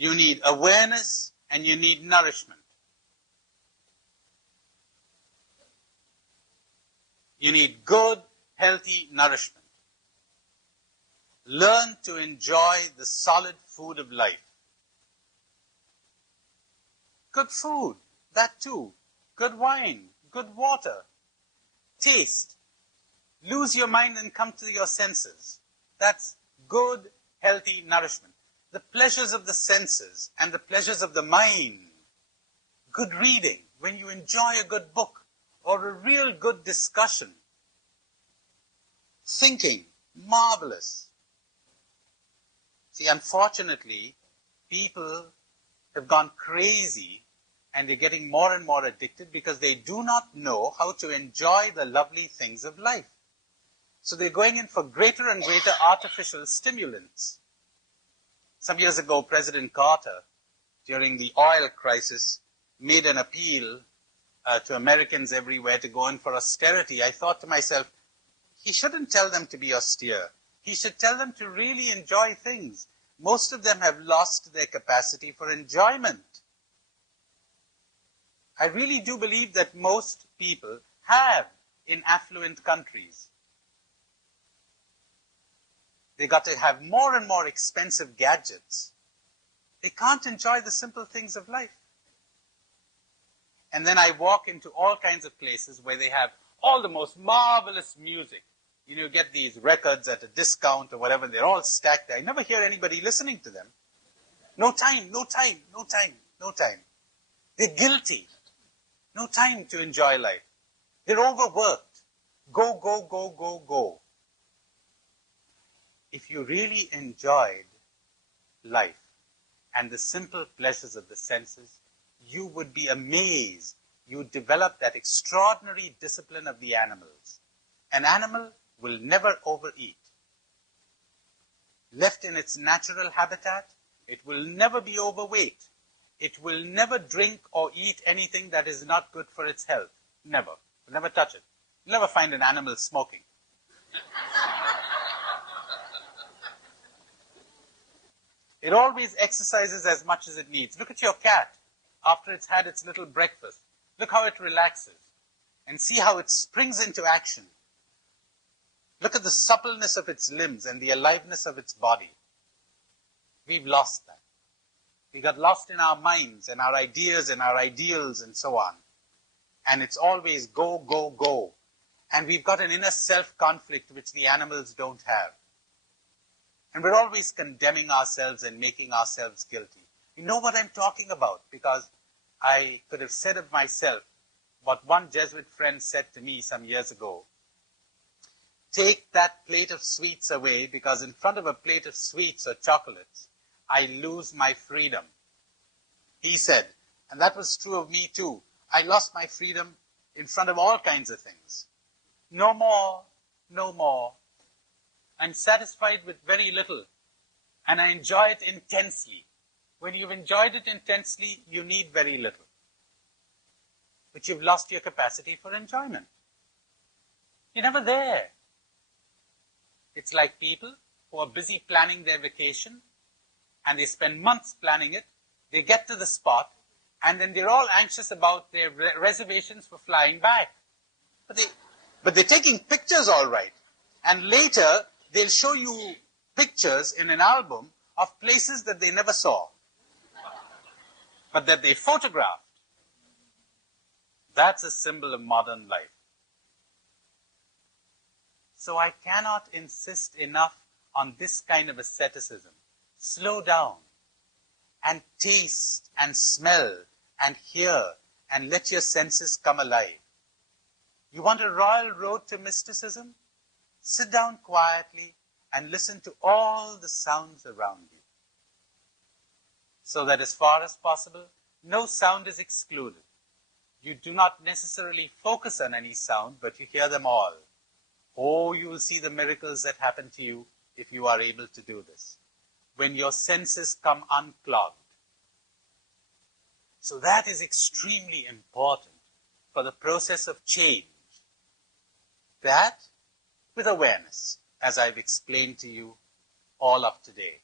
You need awareness and you need nourishment. You need good, healthy nourishment. Learn to enjoy the solid food of life. Good food, that too. Good wine, good water. Taste. Lose your mind and come to your senses. That's good, healthy nourishment. The pleasures of the senses and the pleasures of the mind. Good reading, when you enjoy a good book or a real good discussion. Thinking, marvelous. See, unfortunately, people have gone crazy and they're getting more and more addicted because they do not know how to enjoy the lovely things of life. So they're going in for greater and greater artificial stimulants. Some years ago, President Carter, during the oil crisis, made an appeal to Americans everywhere to go in for austerity. I thought to myself, he shouldn't tell them to be austere. He should tell them to really enjoy things. Most of them have lost their capacity for enjoyment. I really do believe that most people have in affluent countries. They got to have more and more expensive gadgets. They can't enjoy the simple things of life. And then I walk into all kinds of places where they have all the most marvelous music. You get these records at a discount or whatever, they're all stacked there. I never hear anybody listening to them. No time, no time, no time, no time. They're guilty. No time to enjoy life. They're overworked. Go, go, go, go, go. If you really enjoyed life and the simple pleasures of the senses, you would be amazed. You would develop that extraordinary discipline of the animals. An animal will never overeat. Left in its natural habitat, it will never be overweight. It will never drink or eat anything that is not good for its health. Never. Will never touch it. You'll never find an animal smoking. It always exercises as much as it needs. Look at your cat after it's had its little breakfast. Look how it relaxes and see how it springs into action. Look at the suppleness of its limbs and the aliveness of its body. We've lost that. We got lost in our minds and our ideas and our ideals and so on. And it's always go, go, go. And we've got an inner self-conflict which the animals don't have. And we're always condemning ourselves and making ourselves guilty. You know what I'm talking about, because I could have said of myself what one Jesuit friend said to me some years ago. Take that plate of sweets away, because in front of a plate of sweets or chocolates, I lose my freedom. He said, and that was true of me too. I lost my freedom in front of all kinds of things. No more, no more. I'm satisfied with very little, and I enjoy it intensely. When you've enjoyed it intensely, you need very little. But you've lost your capacity for enjoyment. You're never there. It's like people who are busy planning their vacation, and they spend months planning it. They get to the spot, and then they're all anxious about their reservations for flying back. But they're taking pictures all right. And later, they'll show you pictures in an album of places that they never saw, but that they photographed. That's a symbol of modern life. So I cannot insist enough on this kind of asceticism. Slow down and taste and smell and hear and let your senses come alive. You want a royal road to mysticism? Sit down quietly and listen to all the sounds around you, so that as far as possible, no sound is excluded. You do not necessarily focus on any sound, but you hear them all. Oh, you will see the miracles that happen to you if you are able to do this, when your senses come unclogged. So that is extremely important for the process of change. That with awareness, as I've explained to you all of today.